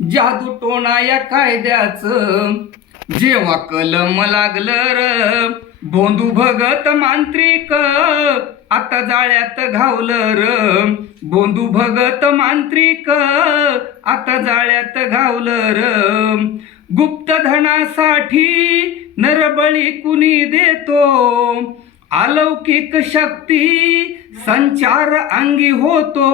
जादू टोणा या कायद्याचं जेव्हा कलम लागलं र भोंदू भगत मांत्रिक आता जाळ्यात घावलं र भोंदू भगत मांत्रिक आता जाळ्यात घावलं र गुप्तधनासाठी नरबळी कुणी देतो अलौकिक शक्ती संचार अंगी होतो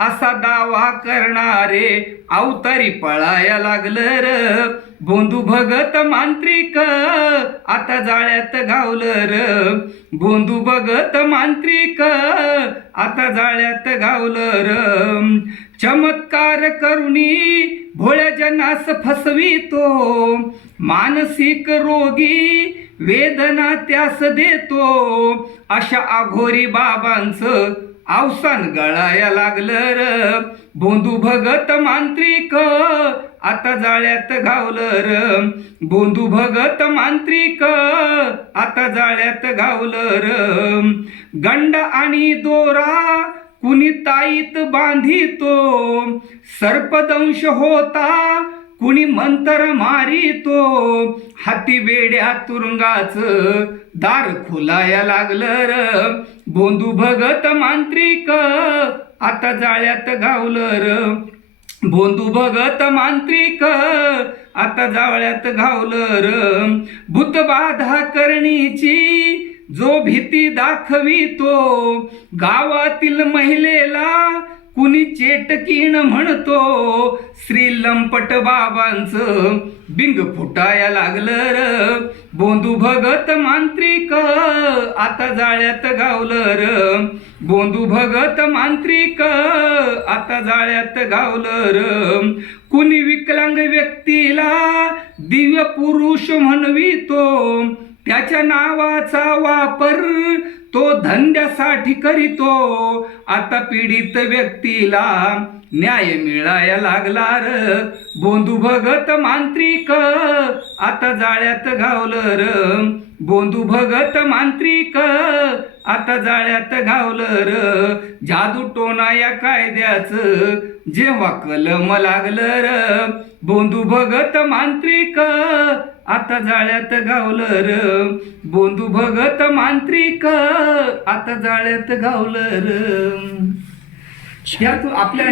असा दावा करणारे अवतारी पळाया लागलं र भोंदू भगत मांत्रिक आता जाळ्यात घावलं र भोंदू भगत मांत्रिक आता जाळ्यात घावलं र चमत्कार करुणी भोळ्या जनास फसवितो मानसिक रोगी वेदना त्यास देतो अशा अघोरी बाबांचं अवसान गळाया लागलं र भोंदू भगत मांत्रिक आता जाळ्यात घावलं र भोंदू भगत मांत्रिक आता जाळ्यात घावलं र गंड आणि दोरा कुणी ताईत बांधितो सर्पदंश होता कुणी मंतर मारितो हाती वेड्या तुरुंगाचं दार खुलाया लागलं र भोंदू भगत मांत्रिक आता जाळ्यात घावलं र भोंदू भगत मांत्रिक आता जाळ्यात घावलं र भूतबाधा करणीची जो भीती दाखवितो गावातील महिलेला कुणी चेटकीण म्हणतो श्री लंपट बाबांचं बिंग फुटाया लागलं र भोंदू भगत मांत्रिक आता जाळ्यात घावलं र भोंदू भगत मांत्रिक आता जाळ्यात घावलं र कुणी विकलांग व्यक्तीला दिव्य पुरुष म्हणवितो त्याच्या नावाचा वापर तो धंद्यासाठी करीतो आता पीडित व्यक्तीला न्याय मिळाया लागला र भोंदू भगत मांत्रिक आता जाळ्यात घावलं र भोंदू भगत मांत्रिक आता जाळ्यात घावलं र जादू टोणा या कायद्याचं जेव्हा कलम लागलं र भोंदू भगत मांत्रिक आता जाळ्यात घावलं र भोंदू भगत मांत्रिक आता जाळ्यात घावलं र आपल्या